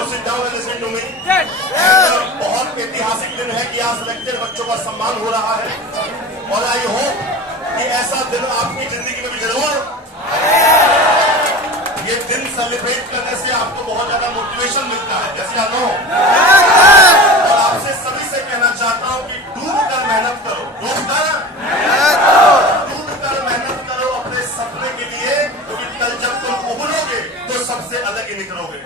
to sit down and listen to me. बहुत ऐतिहासिक दिन है कि आज सिलेक्टेड बच्चों का सम्मान हो रहा है और आई होप कि ऐसा दिन आपकी जिंदगी में भी जरूर ये दिन सेलिब्रेट करने से आपको बहुत ज्यादा मोटिवेशन मिलता है, जैसे आप नो। और आपसे सभी से कहना चाहता हूं कि डूब कर मेहनत करो, डूब कर मेहनत करो अपने सपने के लिए, क्योंकि कल जब तुम उभरोगे तो सबसे अलग ही निकलोगे।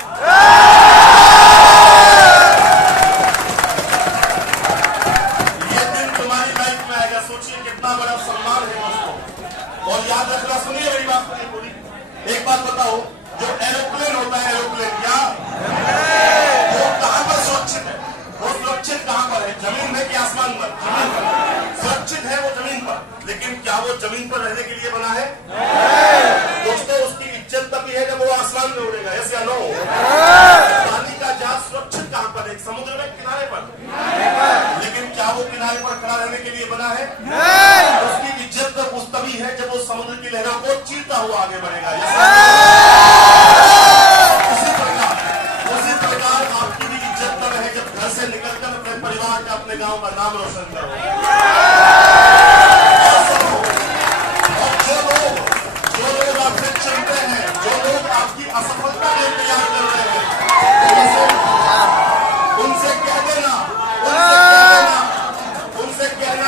ये दिन तुम्हारी लाइफ में आएगा, सोचिए कितना बड़ा सम्मान है दोस्तों। और याद रखना, सुनिए मेरी बात नहीं पूरी, एक बात बताओ, जो एरोप्लेन होता है, एरोप्लेन क्या वो कहां पर सुरक्षित है? वो सुरक्षित कहां पर है? जमीन में कि आसमान पर? जमीन पर सुरक्षित है वो, जमीन पर। लेकिन क्या वो जमीन पर रहने के लिए बना है? दोस्तों, उसकी इज्जत तभी है जब वो आसमान में उड़ेगा, यस या नो? पानी का जहाज सुरक्षित कहां पर है? समुद्र में किनारे पर। लेकिन क्या वो किनारे पर खड़ा रहने के लिए बना है? उसकी इज्जत तब उस तभी है जब वो समुद्र की लहरों को चीरता हुआ आगे बढ़ेगा, यस? उसी प्रकार आपकी भी इज्जत तब है जब घर से निकलकर अपने परिवार का, अपने गांव का नाम रोशन करो। और जो लोग आपसे चिढ़ते हैं, जो लोग आपकी असफलता का इंतजार कर रहे हैं, उनसे कह देना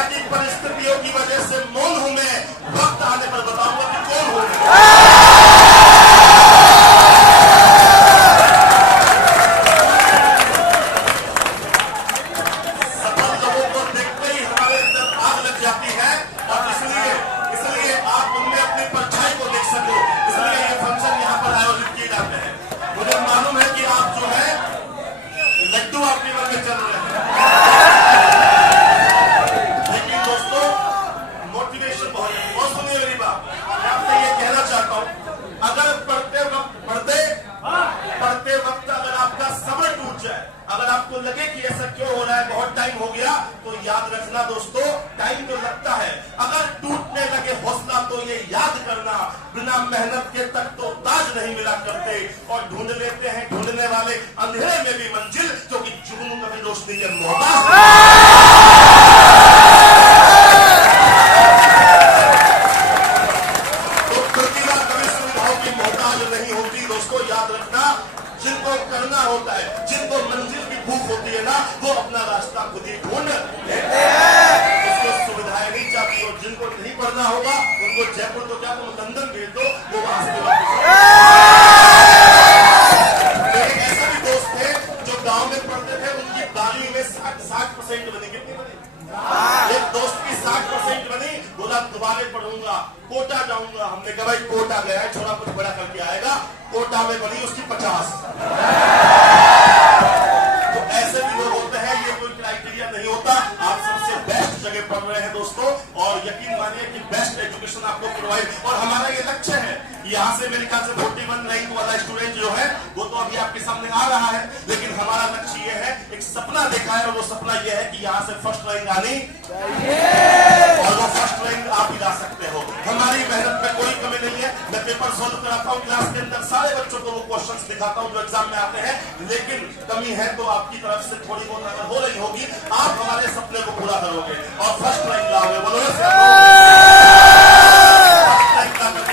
कि परिस्थितियों की वजह से मौन हूं मैं, वक्त आने पर बताऊंगा कि कौन हूं मैं। सफल लोगों को देखते ही हमारे अंदर आग लग जाती है और इसलिए आप उनमें अपनी परछाई को देख सको, इसलिए ये फंक्शन यहाँ पर आयोजित किए जाते हैं। मुझे मालूम है कि आप जो है लड्डू आपके मन में चल रहे हैं, लेकिन दोस्तों मोटिवेशन बहुत है। और सुनिए मेरी बात, मैं आपसे ये कहना चाहता हूं, अगर पढ़ते वक्त अगर आपका सब्र टूट जाए, अगर आपको लगे कि ऐसा क्यों हो रहा है, बहुत टाइम हो गया, तो याद रखना दोस्तों, टाइम तो लगता है। अगर टूटने लगे हौसला तो ये याद करना, बिना मेहनत के तक तो ताज नहीं मिला करते, और ढूंढ लेते हैं ढूंढने वाले अंधेरे में भी मंजिल, क्योंकि जुगनू कभी रोशनी के मोहताज। जिनको करना होता है, जिनको मंजिल की भूख होती है ना, वो अपना रास्ता खुद ही ढूंढ लेते हैं, उसको सुविधाएं नहीं चाहती। और जिनको नहीं पढ़ना होगा उनको जयपुर तो क्या, तुम लंदन भेज दो, वो वहां से वापस। मेरे ऐसे भी दोस्त थे जो गांव में पढ़ते थे, उनकी 12वीं में 60% बनी। कितनी बनी? एक दोस्त की 60% बनी, बोला दोबारा पढ़ूंगा, कोटा जाऊंगा। हमने कहा भाई कोटा गया है, छोरा कुछ बड़ा करके आएगा। कोटा में बनी उसकी 50। तो ऐसे भी लोग होते हैं, ये कोई क्राइटेरिया नहीं होता। आप सबसे बेस्ट जगह पढ़ रहे हैं दोस्तों, और यकीन मानिए कि बेस्ट एजुकेशन आपको प्रोवाइड। और हमारा ये लक्ष्य है, यहाँ से मेरे ख्याल से 41 रैंक वाला स्टूडेंट जो है वो तो अभी आपके सामने आ रहा है, लेकिन हमारा लक्ष्य ये है, एक सपना देखा है, और वो सपना ये है कि यहाँ से फर्स्ट रैंक आनी चाहिए, और वो फर्स्ट रैंक आप ही ला सकते हो। हमारी मेहनत में कोई कमी नहीं है। मैं पेपर सॉल्व कराता हूँ क्लास के अंदर, सारे बच्चों को वो क्वेश्चंस दिखाता हूँ जो एग्जाम में आते हैं, लेकिन कमी है तो आपकी तरफ से थोड़ी बहुत अगर हो रही होगी, आप हमारे सपने को पूरा करोगे और फर्स्ट रैंक लाओगे। बोलो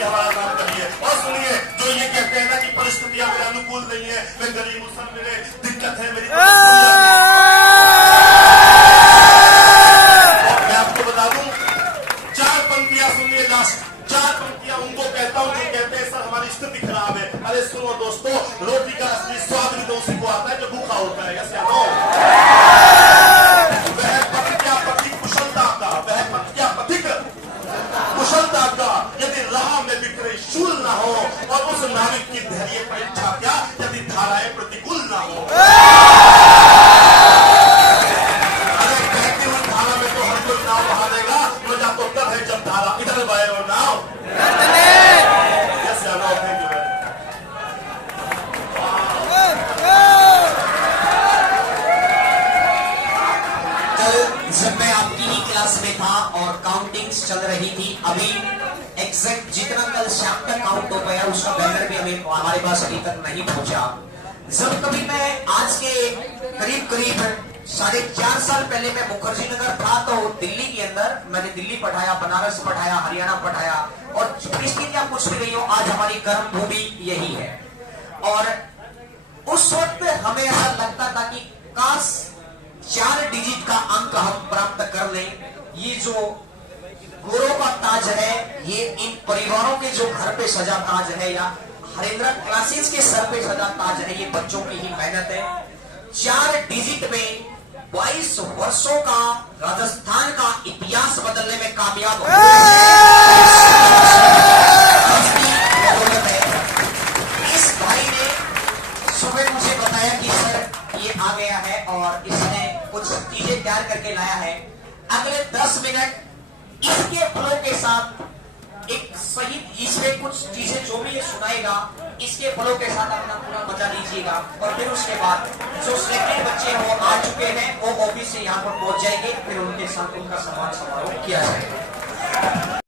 हमारा काम करिए। और सुनिए, जो ये कहते हैं ना कि परिस्थितियां मेरे अनुकूल नहीं है, मैं गरीब हूं, सब मेरे दिक्कत है, मेरी मैं आपको बता दूं, 4 पंक्तियां सुनिए, लास्ट 4 पंक्तियां उनको कहता हूं जो कहते हैं सर हमारी स्थिति खराब है। अरे सुनो दोस्तों, रोटी का असली स्वाद भी तो उसी को आता है जो भूखा होता है, यस या नो? वह पथ क्या पथिक कुशलता का, वह पथ क्या पथिक कुशलता का, यदि राह में बिखरे शूल ना हो, और उस नाविक की धैर्य परीक्षा क्या, यदि धाराएं प्रतिकूल ना हो। अरे कहती हुई धारा में तो हर कोई नाव बहा देगा, मजा तो तब है जब धारा इधर बहे और नाव। यस या नो? Thank you. जब मैं आपकी ही क्लास में था और काउंटिंग्स चल रही थी, अभी एग्जैक्ट जितना कल शाम तक काउंट हो गया उसका बैनर भी हमें हमारे पास अभी तक नहीं पहुंचा। जब कभी मैं आज के करीब करीब 4.5 साल पहले मैं मुखर्जी नगर था, तो दिल्ली के अंदर मैंने दिल्ली पढ़ाया, बनारस पढ़ाया, हरियाणा पढ़ाया, और परिस्थितियां कुछ भी नहीं हो, आज हमारी कर्म भूमि यही है। और उस वक्त हमें ऐसा लगता था कि काश 4 डिजिट का अंक हम प्राप्त कर लें। ये जो गौरव का ताज है, ये इन परिवारों के जो घर पे सजा ताज है, या हरेंद्र क्लासेस के सर पे सजा ताज है, ये बच्चों की ही मेहनत है। 4 डिजिट में 22 वर्षों का राजस्थान का इतिहास बदलने में कामयाब हो है। इस भाई ने सुबह मुझे बताया कि सर ये आ गया है और इसने कुछ चीजें तैयार करके लाया है। अगले 10 मिनट इसके फ्लो के साथ एक सही, इसमें कुछ चीजें जो भी ये सुनाएगा, इसके फ्लो के साथ अपना पूरा मजा लीजिएगा। और फिर उसके बाद जो सिलेक्टेड बच्चे वो आ चुके हैं, वो ऑफिस से यहाँ पर पहुंच जाएंगे, फिर उनके साथ उनका सम्मान समारोह किया जाएगा।